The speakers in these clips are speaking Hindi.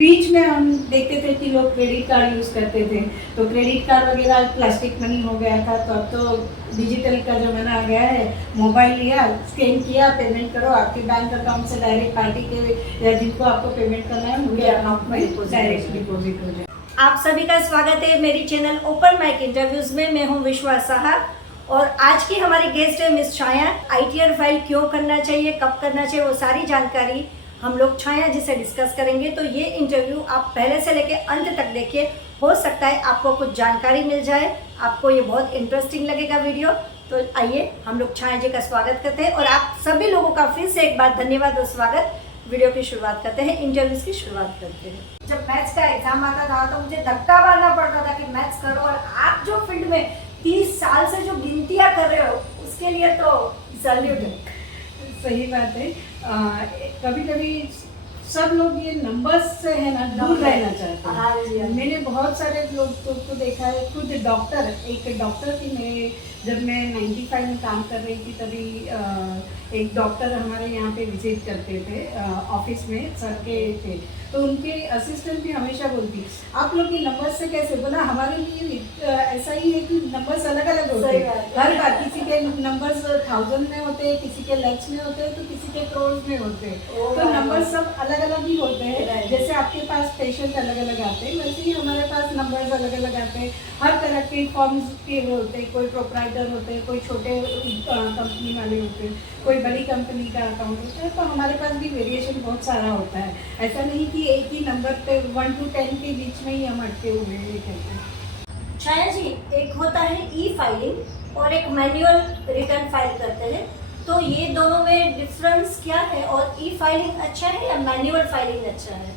बीच में हम देखते थे कि लोग क्रेडिट कार्ड यूज़ करते थे, तो क्रेडिट कार्ड वगैरह प्लास्टिक मनी हो गया था। तो अब तो डिजिटल का ज़माना आ गया है। मोबाइल लिया, स्कैन किया, पेमेंट करो, आपके बैंक अकाउंट से डायरेक्ट पार्टी के या जिनको आपको पेमेंट करना है उनके अकाउंट में डायरेक्ट डिपॉजिट हो जाए। आप सभी का स्वागत है मेरी चैनल ओपन माइक इंटरव्यूज में। मैं हूं विश्वास साहा और आज की हमारी गेस्ट है मिस छाया। आईटीआर फाइल क्यों करना चाहिए, कब करना चाहिए, वो सारी जानकारी हम लोग छाया जी से डिस्कस करेंगे। तो ये इंटरव्यू आप पहले से लेके अंत तक देखिए, हो सकता है आपको कुछ जानकारी मिल जाए, आपको ये बहुत इंटरेस्टिंग लगेगा वीडियो। तो आइए हम लोग छाया जी का स्वागत करते हैं और आप सभी लोगों का फिर से एक बार धन्यवाद और स्वागत। वीडियो की शुरुआत करते हैं, इंटरव्यूज की शुरुआत करते हैं। जब मैथ्स का एग्जाम आता था तो मुझे धक्का मारना पड़ता था कि मैथ्स करो, और आप जो फील्ड में 30 साल से जो गिनतियां कर रहे हो उसके लिए तो सैल्यूट है। सही बात है। कभी कभी सब लोग ये नंबर्स से है ना दूर रहना चाहते हैं। हाँ जी, हाँ जी। मैंने बहुत सारे लोग को देखा है, खुद डॉक्टर, एक डॉक्टर थी। मैं जब मैं 95 में काम कर रही थी तभी एक डॉक्टर हमारे यहाँ पे विजिट करते थे ऑफिस में, सर के थे। तो उनके असिस्टेंट भी हमेशा बोलती, आप लोग ये नंबर्स से कैसे, बोला हमारे लिए ऐसा ही है कि नंबर्स अलग अलग होते हैं हर बार। किसी के नंबर्स 1000 में होते हैं, किसी के लैक्स में होते हैं, तो किसी के करोड़ में होते हैं। तो नंबर्स सब अलग अलग ही होते हैं। जैसे आपके पास पेशेंट अलग अलग आते हैं, वैसे ही हमारे पास नंबर्स अलग अलग आते हैं। हर तरह के फॉर्म्स के होते हैं, कोई प्रोप्राइटर होते हैं, कोई छोटे कंपनी वाले होते हैं, कोई बड़ी कंपनी का अकाउंट होता है। तो हमारे पास भी वेरिएशन बहुत सारा होता है। ऐसा नहीं कि एक ही नंबर पे 1 to 10 के बीच में ही हम अटके हुए हैं कहते हैं। छाया जी, एक होता है ई फाइलिंग और एक मैनुअल रिटर्न फाइल करते हैं, तो ये दोनों में डिफरेंस क्या है और ई फाइलिंग अच्छा है या मैनुअल फाइलिंग अच्छा है?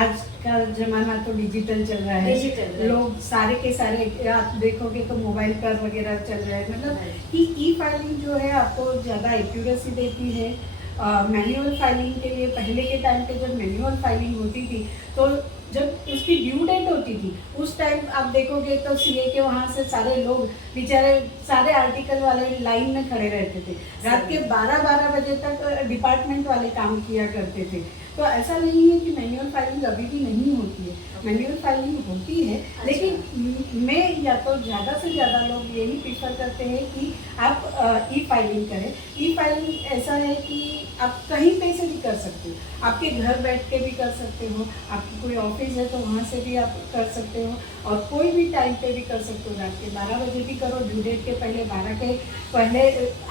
आज का जमाना तो डिजिटल चल रहा है। डिजिटल लोग सारे के सारे आप देखोगे तो मोबाइल पर वगैरह चल रहा है। मतलब कि ई फाइलिंग जो है आपको ज़्यादा एक्यूरेसी देती है। मैनुअल फाइलिंग के लिए पहले के टाइम पे जब मैनुअल फाइलिंग होती थी तो जब उसकी ड्यू डेट होती थी उस टाइम आप देखोगे तो सीए के वहाँ से सारे लोग बेचारे, सारे आर्टिकल वाले लाइन में खड़े रहते थे। रात के 12-12 बजे तक डिपार्टमेंट वाले काम किया करते थे। तो ऐसा नहीं है कि मैनुअल फाइलिंग अभी भी नहीं होती है, मैनुअल फाइलिंग होती है। लेकिन मैं या तो ज़्यादा से ज़्यादा लोग यही प्रीफर करते हैं कि आप ई फाइलिंग करें। ई फाइलिंग ऐसा है कि आप कहीं पे से भी कर सकते हो, आपके घर बैठ के भी कर सकते हो, आपकी कोई ऑफिस है तो वहाँ से भी आप कर सकते हो, और कोई भी टाइम पे भी कर सकते हो। रात के 12 बजे भी करो, ड्यू डेट के पहले 12 के पहले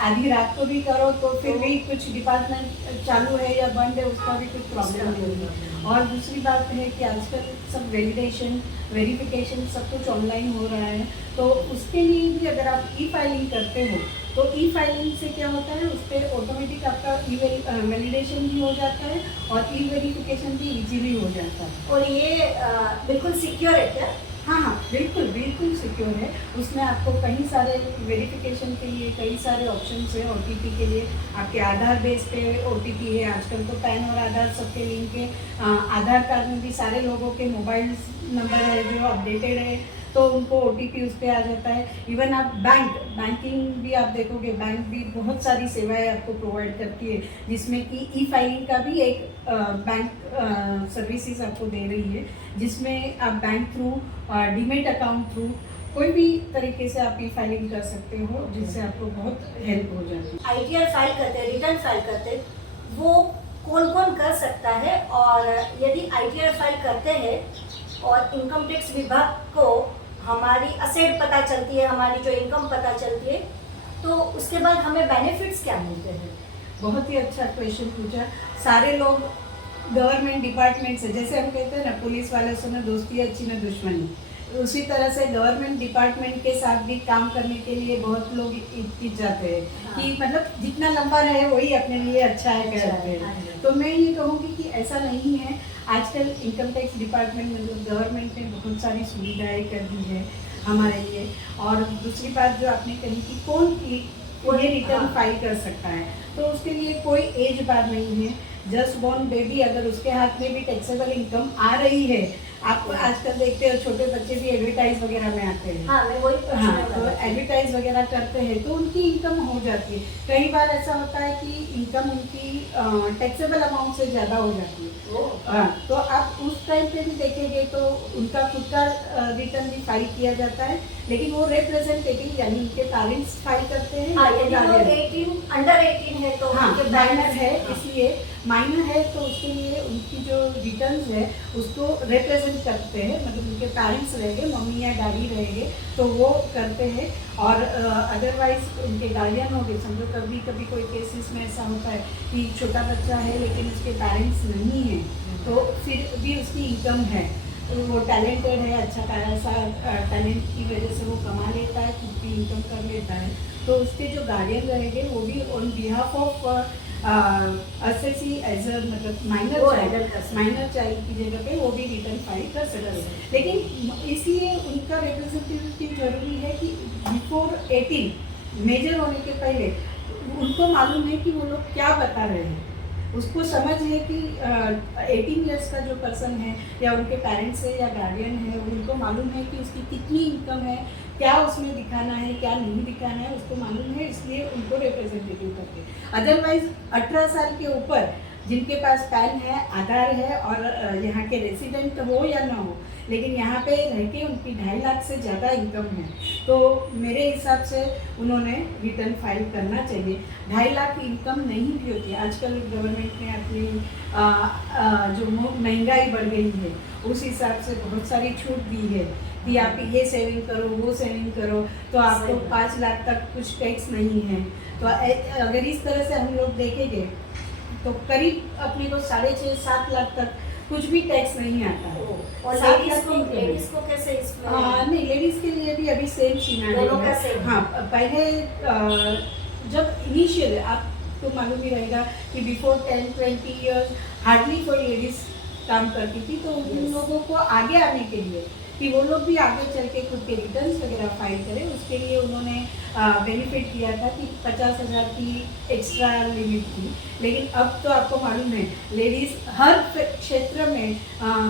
आधी रात को भी करो, तो फिर भी कुछ डिपार्टमेंट चालू है या बंद है उसका भी कुछ प्रॉब्लम नहीं होगी। और दूसरी बात है कि आजकल सब वैलिडेशन, वेरिफिकेशन सब कुछ ऑनलाइन हो रहा है। तो उसके लिए भी अगर आप ई फाइलिंग करते हो तो ई फाइलिंग से क्या होता है, उस पर ऑटोमेटिक आपका ई वैलिडेशन भी हो जाता है और ई वेरिफिकेशन भी इजीली हो जाता है। और ये बिल्कुल सिक्योर है क्या? हाँ हाँ, बिल्कुल बिल्कुल सिक्योर है। उसमें आपको कई सारे वेरिफिकेशन के लिए कई सारे ऑप्शंस है। ओटीपी के लिए आपके आधार बेस पे ओटीपी है। आजकल तो पैन और आधार सबके लिंक है। आधार कार्ड में भी सारे लोगों के मोबाइल नंबर है जो अपडेटेड है, तो उनको ओटीपी उस पर आ जाता है। इवन आप बैंकिंग भी आप देखोगे, बैंक भी बहुत सारी सेवाएं आपको प्रोवाइड करती है, जिसमें कि ई फाइलिंग का भी एक बैंक सर्विसेज आपको दे रही है, जिसमें आप bank through, demat account through कोई भी तरीके से आप ई फाइलिंग कर सकते हो, जिससे आपको बहुत हेल्प हो जाती है। आईटीआर फाइल करते हैं, रिटर्न फाइल करते हैं, वो कौन कौन कर सकता है? और यदि आईटीआर फाइल करते हैं और इनकम टैक्स विभाग को हमारी असेट पता चलती है, हमारी जो इनकम पता चलती है, तो उसके बाद हमें बेनिफिट्स क्या मिलते हैं? बहुत ही अच्छा क्वेश्चन पूछा। सारे लोग गवर्नमेंट डिपार्टमेंट से, जैसे हम कहते हैं ना पुलिस वाले से ना दोस्ती अच्छी ना दुश्मनी, उसी तरह से गवर्नमेंट डिपार्टमेंट के साथ भी काम करने के लिए बहुत लोग जाते हैं। हाँ। कि मतलब जितना लंबा रहे वही अपने लिए अच्छा है कहते हैं। तो मैं ये कहूँगी कि ऐसा नहीं है। आजकल इनकम टैक्स डिपार्टमेंट मतलब गवर्नमेंट ने बहुत सारी सुविधाएं कर दी है हमारे लिए। और दूसरी बात जो आपने कही कि कौन ये रिटर्न फाइल कर सकता है, तो उसके लिए कोई एज बार नहीं है। जस्ट बॉर्न बेबी अगर उसके हाथ में भी टैक्सेबल इनकम आ रही है, आप आजकल देखते हो छोटे बच्चे भी एडवर्टाइज वगैरह में आते हैं। हाँ, मैं वही पूछने हाँ, वाली तो थी। एडवर्टाइज वगैरह करते हैं तो उनकी इनकम हो जाती है। कई बार ऐसा होता है कि इनकम उनकी टैक्सेबल अमाउंट से ज़्यादा हो जाती है। ओह, हाँ, तो आप उस टाइम पे भी देखेंगे तो उनका खुद का रिटर्न भी फाइल किया जाता है, लेकिन वो रिप्रेजेंटेटिव यानी उनके पेरेंट्स फाइल करते हैं। हाँ, या यदि वो guardian। 18 अंडर 18 है तो हाँ, उनके माइनर parents- है, हाँ। इसलिए माइनर है तो उसके लिए उनकी जो रिटर्न्स है उसको रिप्रेजेंट करते हैं, मतलब उनके पेरेंट्स रहेंगे, मम्मी या डैडी रहेंगे तो वो करते हैं। और अदरवाइज उनके गार्डियन हो गए, समझो कभी कभी कोई केसेस में ऐसा होता है कि छोटा बच्चा है लेकिन उसके पेरेंट्स नहीं हैं, तो फिर भी उसकी इनकम है, वो टैलेंटेड है, अच्छा खासा टैलेंट की वजह से वो कमा लेता है, खुद की इनकम कर लेता है, तो उसके जो गार्डियन रहेंगे वो भी on behalf of assessee as a मतलब वो handle कर सकते हैं। माइनर चाइल्ड की जगह पे वो भी रिटर्न फाइल कर सकते हैं। लेकिन इसलिए उनका रिप्रेजेंटेटिव जरूरी है कि बिफोर 18 मेजर होने के पहले उनको मालूम है कि वो लोग क्या बता रहे हैं, उसको समझ है कि 18 इयर्स का जो पर्सन है या उनके पेरेंट्स है या गार्डियन है, उनको मालूम है कि उसकी कितनी इनकम है, क्या उसमें दिखाना है क्या नहीं दिखाना है, उसको मालूम है, इसलिए उनको रिप्रेजेंटेटिव करते हैं। अदरवाइज 18 साल के ऊपर जिनके पास पैन है, आधार है और यहाँ के रेसिडेंट हो या ना हो, लेकिन यहाँ पे रह के उनकी 2.5 लाख से ज़्यादा इनकम है, तो मेरे हिसाब से उन्होंने रिटर्न फाइल करना चाहिए। 2.5 लाख इनकम नहीं भी होती, आजकल गवर्नमेंट ने अपनी जो महंगाई बढ़ गई है उस हिसाब से बहुत सारी छूट दी है कि आप ये सेविंग करो वो सेविंग करो, तो आपको 5 लाख तक कुछ टैक्स नहीं है। तो अगर इस तरह से हम लोग देखेंगे तो करीब अपने को 6.5-7 लाख तक कुछ भी टैक्स नहीं आता है। और 7 लेडीज लाख को की income है। लेडीज को कैसे इसमें नहीं, लेडीज के लिए भी अभी सेम सिनेरियो दोनों का है। same। हाँ, पहले जब इनिशियल आपको मालूम ही रहेगा कि बिफोर 10-20 इयर्स हार्डली कोई लेडीज काम करती थी, तो उन Yes। लोगों को आगे आने के लिए कि वो लोग भी आगे चल के खुद के रिटर्न्स वगैरह फाइल करें, उसके लिए उन्होंने बेनिफिट दिया था कि 50,000 की एक्स्ट्रा लिमिट थी। लेकिन अब तो आपको मालूम है लेडीज़ हर क्षेत्र में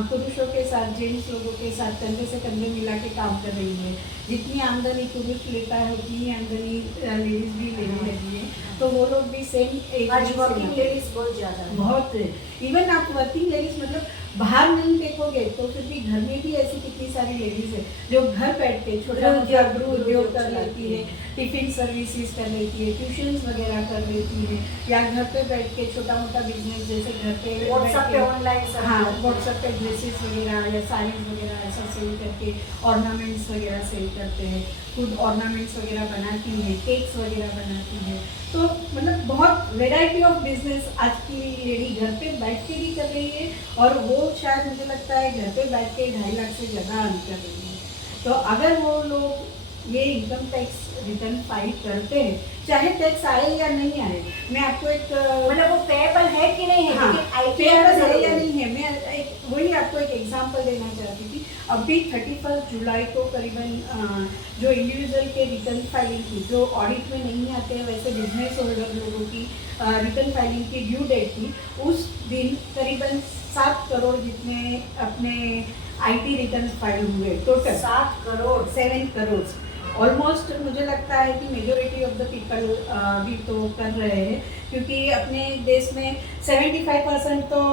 पुरुषों के साथ, जेंट्स लोगों के साथ कंधे से कंधे मिला के काम कर रही है। जितनी आमदनी पुरुष लेता है उतनी ही आमदनी लेडीज़ भी लेने लगी है, तो वो लोग भी सेम आज वर्किंग लेडीज बहुत ज्यादा है। बहुत इवन आप वर्किंग लेडीज मतलब बाहर नहीं देखोगे तो फिर भी घर में भी ऐसी कितनी सारी लेडीज है जो घर बैठ के छोटा मोटा गृह उद्योग कर लेती है, टिफिन सर्विसेज कर लेती है, ट्यूशन्स वगैरह कर लेती है, या घर पे बैठ के छोटा मोटा बिजनेस जैसे घर पे व्हाट्सएप पे ऑनलाइन हाँ व्हाट्सएप पे ड्रेसेस वगैरह या साड़ीज वगैरह ऐसा सेल करके ऑर्नामेंट्स वगैरह सेल करते हैं, खुद ऑर्नामेंट्स वगैरह बनाती हैं, केक्स वगैरह बनाती है। तो मतलब बहुत वेराइटी ऑफ बिजनेस आज की लेडी घर पे बैठ के भी कर रही है, और वो शायद मुझे लगता है घर पे बैठ के 2.5 लाख से ज़्यादा अर्न कर रही है। तो अगर वो लोग ये इनकम टैक्स रिटर्न फाइल करते हैं, चाहे टैक्स आए या नहीं आए, मैं आपको एक मतलब वो पेएबल है कि नहीं है, हाँ, लेकिन पेएबल आईटीआर है या नहीं है, मैं वही आपको एक एग्जांपल देना चाहती थी। अभी 31 जुलाई को करीबन जो इंडिविजुअल के रिटर्न फाइलिंग की, जो ऑडिट में नहीं आते हैं वैसे बिजनेस होल्डर लोगों की रिटर्न फाइलिंग की ड्यू डेट थी, उस दिन करीबन 7 करोड़ जितने अपने आईटी रिटर्न फाइल हुए टोटल। 7 करोड़ 7 करोड़ ऑलमोस्ट मुझे लगता है कि मेजोरिटी ऑफ द पीपल भी तो कर रहे हैं, क्योंकि अपने देश में 75% तो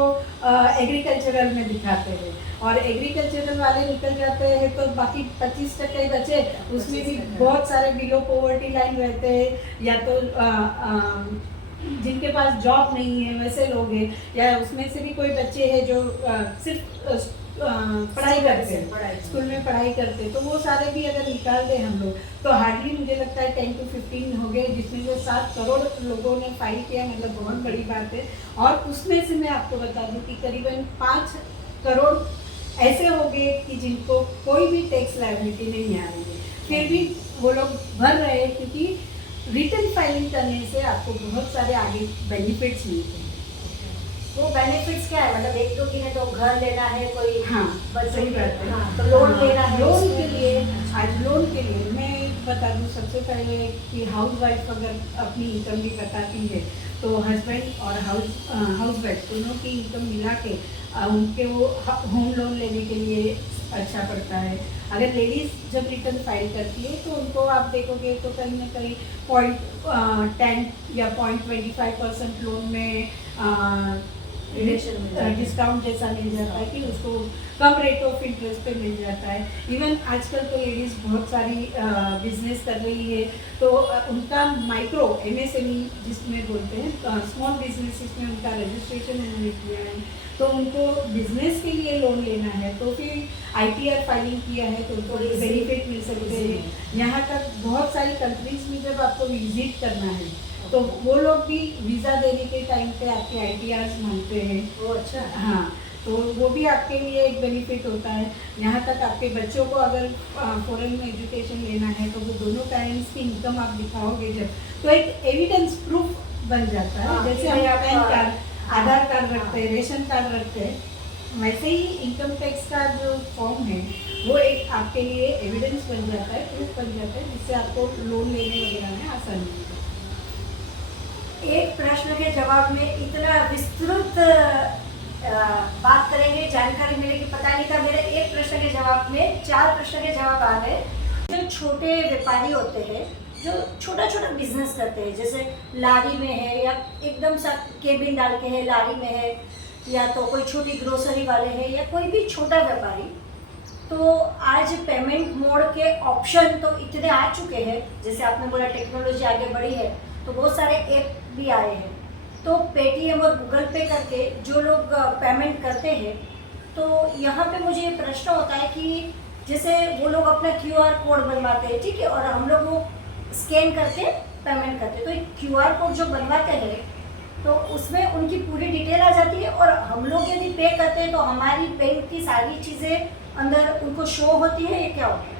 एग्रीकल्चरल में दिखाते हैं, और एग्रीकल्चरल वाले निकल जाते हैं तो बाकी 25% ही बचे, उसमें भी बहुत सारे बिलो पॉवर्टी लाइन रहते हैं, या तो जिनके पास जॉब नहीं है वैसे लोग हैं, या उसमें से भी कोई बच्चे हैं जो सिर्फ पढ़ाई करते हैं, स्कूल में पढ़ाई करते हैं, तो वो सारे भी अगर निकाल दें हम लोग तो हार्डली मुझे लगता है 10 to 15 हो गए, जिसमें से 7 करोड़ लोगों ने फाइल किया, मतलब बहुत बड़ी बात है। और उसमें से मैं आपको बता दूं कि करीबन 5 करोड़ ऐसे हो गए कि जिनको कोई भी टैक्स लायबिलिटी नहीं आ रही है, फिर भी वो लोग भर रहे हैं, क्योंकि रिटर्न फाइलिंग करने से आपको बहुत सारे आगे बेनिफिट्स मिलते हैं। वो बेनिफिट्स क्या है, मतलब एक दो गिने तो घर लेना है कोई, हाँ, बच्चों सही के- बात है। हाँ, तो लोन लेना है लोन उसमें। के लिए, आज लोन के लिए मैं बता दूं सबसे पहले कि हाउस वाइफ अगर अपनी इनकम भी बताती है तो हस्बैंड और हाउस वाइफ दोनों की इनकम मिला के उनके वो होम लोन लेने के लिए अच्छा पड़ता है। अगर लेडीज़ जब रिटर्न फाइल करती है तो उनको आप देखोगे तो कहीं ना कहीं 0.10 या 0.25% लोन में डिस्काउंट जैसा मिल जाता है कि उसको कम रेट ऑफ इंटरेस्ट पे मिल जाता है। इवन आजकल तो लेडीज़ बहुत सारी बिजनेस कर रही है, तो उनका माइक्रो MSME जिसमें बोलते हैं स्मॉल बिजनेसेस में उनका रजिस्ट्रेशन उन्होंने किया है, तो उनको बिजनेस के लिए लोन लेना है तो फिर ITR फाइलिंग किया है तो उनको बेनिफिट मिल सकते हैं। यहाँ तक बहुत सारी कंट्रीज में जब आपको विजिट करना है तो वो लोग भी वीज़ा देने के टाइम पे आपके ITRs मांगते हैं। वो अच्छा हाँ, तो वो भी आपके लिए एक बेनिफिट होता है। यहाँ तक आपके बच्चों को अगर फॉरेन में एजुकेशन लेना है तो वो दोनों पेरेंट्स की इनकम आप दिखाओगे जब, तो एक एविडेंस प्रूफ बन जाता है। जैसे हम पैन कार्ड, आधार कार्ड रखते हैं, रेशन कार्ड रखते हैं, वैसे ही इनकम टैक्स का जो फॉर्म है वो एक आपके लिए एविडेंस बन जाता है, प्रूफ बन जाता है, जिससे आपको लोन लेने वगैरह में आसानी होती है। एक प्रश्न के जवाब में इतना विस्तृत बात करेंगे, जानकारी मिलेगी पता नहीं था। मेरे एक प्रश्न के जवाब में 4 प्रश्न के जवाब आ गए। जो छोटे व्यापारी होते हैं जो छोटा छोटा बिजनेस करते हैं, जैसे लारी में है या एकदम सा केबिन डाल के है लारी में है, या तो कोई छोटी ग्रोसरी वाले हैं या कोई भी छोटा व्यापारी, तो आज पेमेंट मोड के ऑप्शन तो इतने आ चुके हैं। जैसे आपने बोला टेक्नोलॉजी आगे बढ़ी है तो बहुत सारे ऐप भी आए हैं, तो पेटीएम और गूगल पे करके जो लोग पेमेंट करते हैं, तो यहाँ पे मुझे ये प्रश्न होता है कि जैसे वो लोग अपना QR कोड बनवाते हैं, ठीक है, और हम लोग वो स्कैन करके पेमेंट करते हैं, तो एक QR कोड जो बनवाते हैं तो उसमें उनकी पूरी डिटेल आ जाती है, और हम लोग यदि पे करते हैं तो हमारी बैंक की सारी चीज़ें अंदर उनको शो होती है, ये क्या होता है?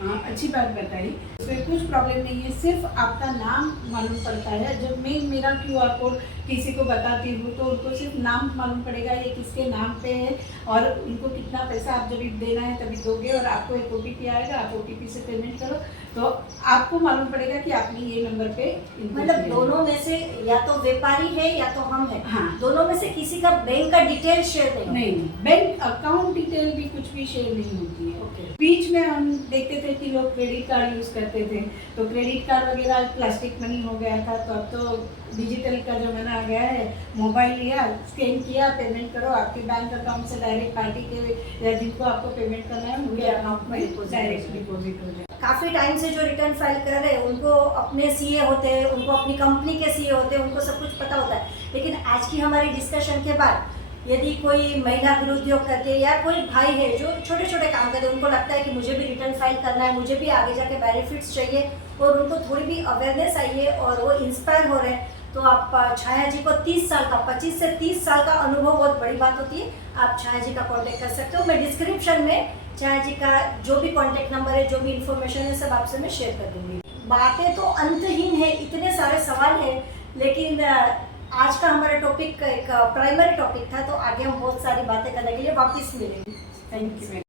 हाँ, अच्छी बात बताई। इसमें कुछ प्रॉब्लम नहीं है, सिर्फ आपका नाम मालूम पड़ता है। जब मैं मेरा QR कोड किसी को बताती हूँ तो उनको सिर्फ नाम मालूम पड़ेगा ये किसके नाम पे है, और उनको कितना पैसा आप जब देना है तभी दोगे, और आपको एक OTP आएगा, आप OTP से पेमेंट करो तो आपको मालूम पड़ेगा कि आपने ये नंबर पे मतलब दोनों में से या तो व्यापारी है या तो हम हैं। हाँ, दोनों में से किसी का बैंक का डिटेल शेयर नहीं, बैंक अकाउंट डिटेल भी कुछ भी शेयर नहीं होती है। बीच में हम देखते थे कि लोग क्रेडिट कार्ड यूज़ करते थे, तो क्रेडिट कार्ड वगैरह प्लास्टिक मनी हो गया था, तो अब तो डिजिटल का ज़माना आ गया है। मोबाइल लिया, स्कैन किया, पेमेंट करो, आपके बैंक अकाउंट से डायरेक्ट पार्टी के या जिनको आपको पेमेंट करना है उनके अकाउंट में डायरेक्ट डिपॉजिट हो जाए। काफ़ी टाइम से जो रिटर्न फाइल कर रहे हैं उनको अपने CA होते हैं, उनको अपनी कंपनी के CA होते हैं, उनको सब कुछ पता होता है। लेकिन आज की हमारी डिस्कशन के बाद यदि कोई महिला गृह उद्योग करती है या कोई भाई है जो छोटे छोटे काम करते हैं, उनको लगता है कि मुझे भी रिटर्न फाइल करना है, मुझे भी आगे जाके बेनिफिट्स चाहिए, और उनको थोड़ी भी अवेयरनेस आई है और वो इंस्पायर हो रहे हैं, तो आप छाया जी को 30 साल का 25 से 30 साल का अनुभव बहुत बड़ी बात होती है। आप छाया जी का कांटेक्ट कर सकते हो। मैं डिस्क्रिप्शन में छाया जी का जो भी कांटेक्ट नंबर है, जो भी इंफॉर्मेशन है, सब आपसे मैं शेयर कर दूँगी। बातें तो अंतहीन है, इतने सारे सवाल हैं, लेकिन आज का हमारा टॉपिक एक प्राइमरी टॉपिक था, तो आगे हम बहुत सारी बातें करने के लिए वापस मिलेंगे। Thank you.